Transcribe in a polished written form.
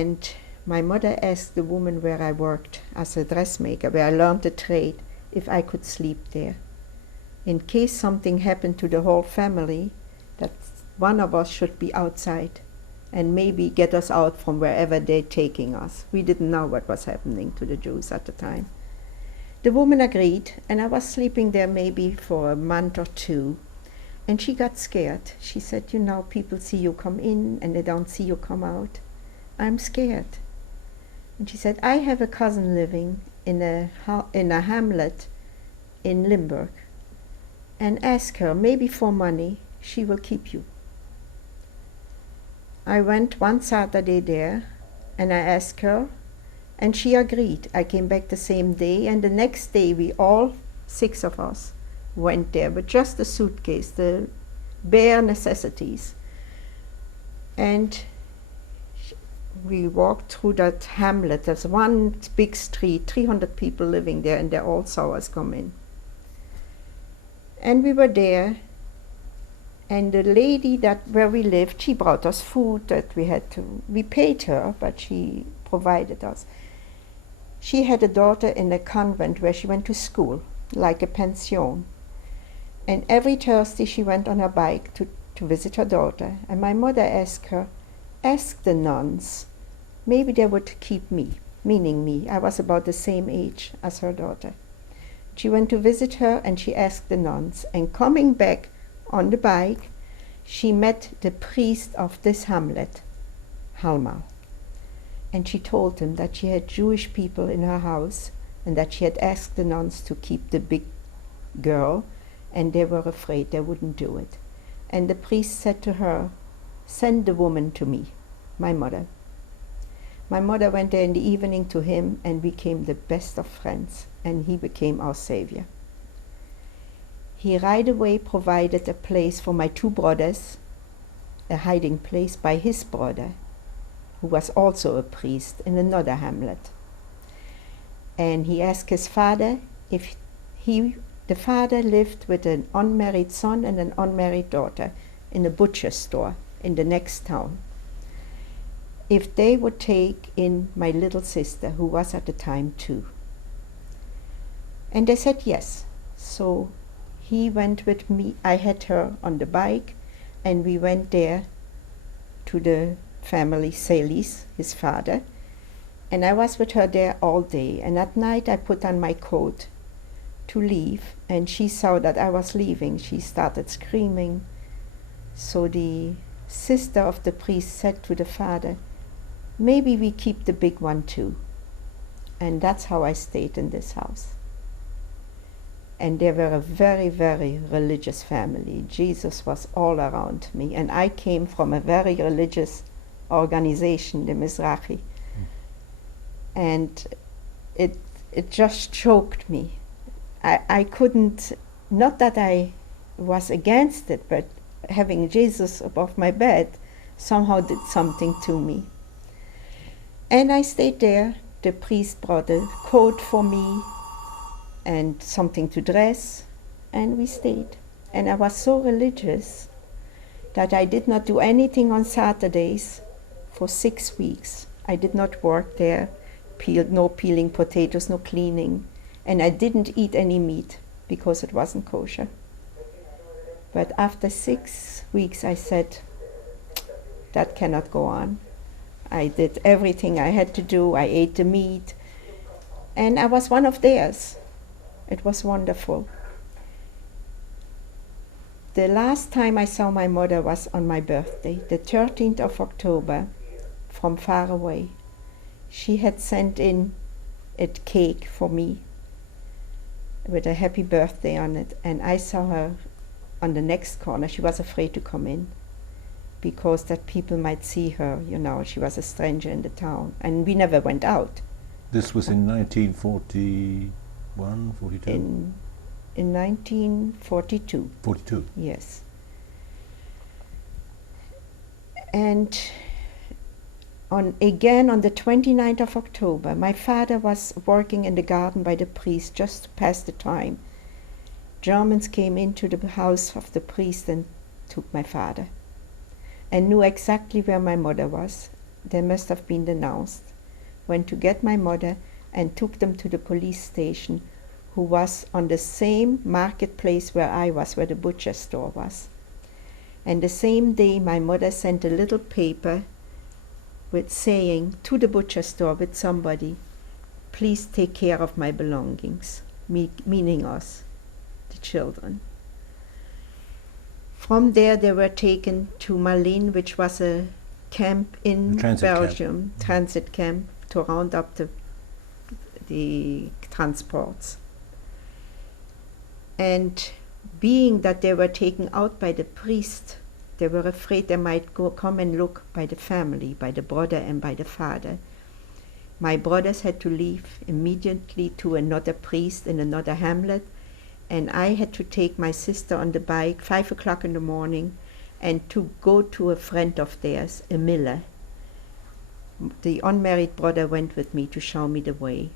And my mother asked the woman where I worked as a dressmaker, where I learned the trade, if I could sleep there. In case something happened to the whole family, that one of us should be outside and maybe get us out from wherever they're taking us. We didn't know what was happening to the Jews at the time. The woman agreed, and I was sleeping there maybe for a month or two. And she got scared. She said, you know, people see you come in and they don't see you come out. I'm scared. And she said, I have a cousin living in a hamlet in Limburg. And ask her, maybe for money, she will keep you. I went one Saturday there, and I asked her, and she agreed. I came back the same day, and the next day we all, 6 of us, went there with just a suitcase, the bare necessities. And we walked through that hamlet. There's one big street, 300 people living there, and they all saw us come in. And we were there, and the lady where we lived, she brought us food that we paid her, but she provided us. She had a daughter in a convent where she went to school, like a pension. And every Thursday she went on her bike to visit her daughter. And my mother asked her, ask the nuns, maybe they would keep me, meaning me. I was about the same age as her daughter. She went to visit her and she asked the nuns. And coming back on the bike, she met the priest of this hamlet, Halmal. And she told him that she had Jewish people in her house and that she had asked the nuns to keep the big girl, and they were afraid they wouldn't do it. And the priest said to her, send the woman to me, my mother. My mother went there in the evening to him and became the best of friends, and he became our savior. He right away provided a place for my 2 brothers, a hiding place by his brother, who was also a priest in another hamlet. And he asked his father if the father lived with an unmarried son and an unmarried daughter in a butcher store in the next town, if they would take in my little sister, who was at the time 2. And they said yes. So he went with me. I had her on the bike, and we went there to the family Celis, his father, and I was with her there all day. And at night I put on my coat to leave, and she saw that I was leaving. She started screaming. So the sister of the priest said to the father, maybe we keep the big one too. And that's how I stayed in this house. And they were a very, very religious family. Jesus was all around me. And I came from a very religious organization, the Mizrahi. And it just choked me. I couldn't, not that I was against it, but having Jesus above my bed somehow did something to me. And I stayed there. The priest brought a coat for me and something to dress, and we stayed. And I was so religious that I did not do anything on Saturdays for 6 weeks. I did not work there, no peeling potatoes, no cleaning, and I didn't eat any meat because it wasn't kosher. But after 6 weeks I said, that cannot go on. I did everything I had to do. I ate the meat, and I was one of theirs. It was wonderful. The last time I saw my mother was on my birthday, the 13th of October, from far away. She had sent in a cake for me with a happy birthday on it, and I saw her on the next corner. She was afraid to come in because that people might see her, you know, she was a stranger in the town, and we never went out. This was in 1941, 42? In 1942. 42? Yes. And again on the 29th of October, my father was working in the garden by the priest just to pass the time. Germans came into the house of the priest and took my father, and knew exactly where my mother was. they must have been denounced, went to get my mother and took them to the police station, who was on the same marketplace where I was, where the butcher store was. And the same day my mother sent a little paper with saying to the butcher store with somebody, please take care of my belongings, meaning us, the children. From there they were taken to Malines, which was a camp in Belgium, transit camp, to round up the transports. And being that they were taken out by the priest, they were afraid they might come and look by the family, by the brother and by the father. My brothers had to leave immediately to another priest in another hamlet, and I had to take my sister on the bike 5 o'clock in the morning and to go to a friend of theirs, a miller. The unmarried brother went with me to show me the way.